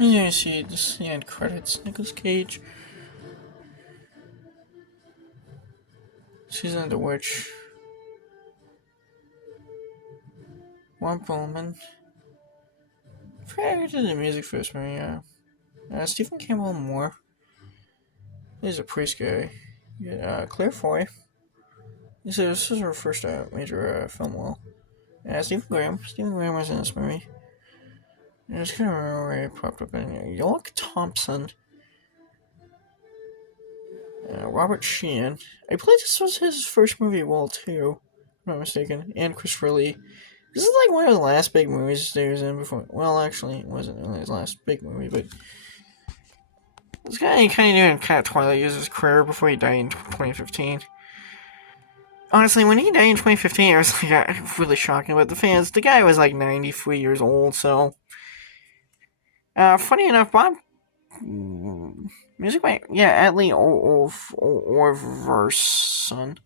Yeah, you see the end credits. Nicolas Cage. Season of the Witch. One Pullman. I forgot who did the music for this movie, yeah. Stephen Campbell Moore. He's a priest guy. Yeah, Claire Foy. This is her first major film role. Stephen Graham. Stephen Graham was in this movie. I just can't remember where he popped up in here. York Thompson. Robert Sheehan. I believe this was his first movie role too, if I'm not mistaken. And Christopher Lee. This is like one of his last big movies that he was in before. Well, actually, it wasn't really his last big movie, but this guy kind of doing Twilight years of his career before he died in 2015. Honestly, when he died in 2015, it was like really shocking. But the fans, the guy was like 93 years old, so. Funny enough, Bob. Music by, Atlee Orverson.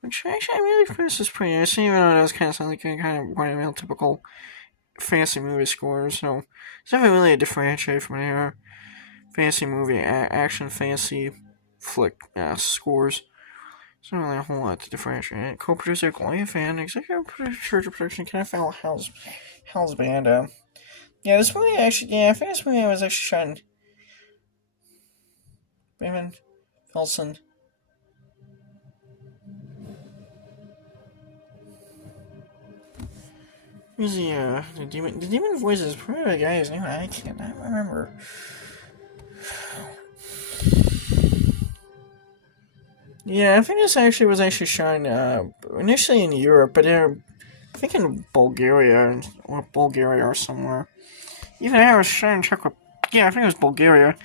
Which actually, I really think this is pretty nice, even though it does kind of sound like a kind of one typical fantasy movie score. So it's definitely really a differentiator from any other fantasy movie, action fantasy flick scores. It's not really a whole lot to differentiate. Co-producer Gloria Fan, executive producer of production Kenneth Hell's band. This movie actually, I think this movie was actually shot in Raymond Felson. Who's the demon? The demon voice is probably the guy's name. I cannot remember. I think this actually was shot initially in Europe, but I think in Bulgaria or somewhere. Even I was trying to check with. I think it was Bulgaria,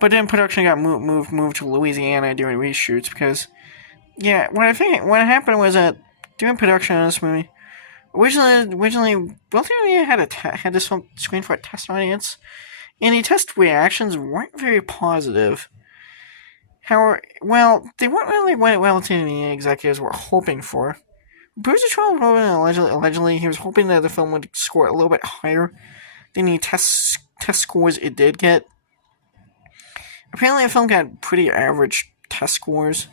but then production got moved to Louisiana during reshoots because, what happened was that during production on this movie, originally, Bulgaria had this film screened for a test audience, and the test reactions weren't very positive. However, they weren't really what the executives were hoping for. Bruce Charles allegedly he was hoping that the film would score a little bit higher than the test scores it did get. Apparently, the film got pretty average test scores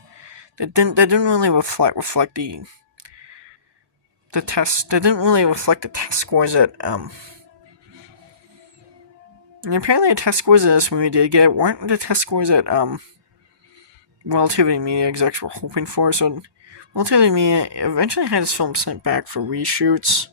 that didn't really reflect the test. That didn't really reflect the test scores that And apparently, the test scores that this movie did get weren't the test scores that Relativity Media execs were hoping for. So, Relativity Media eventually had this film sent back for reshoots.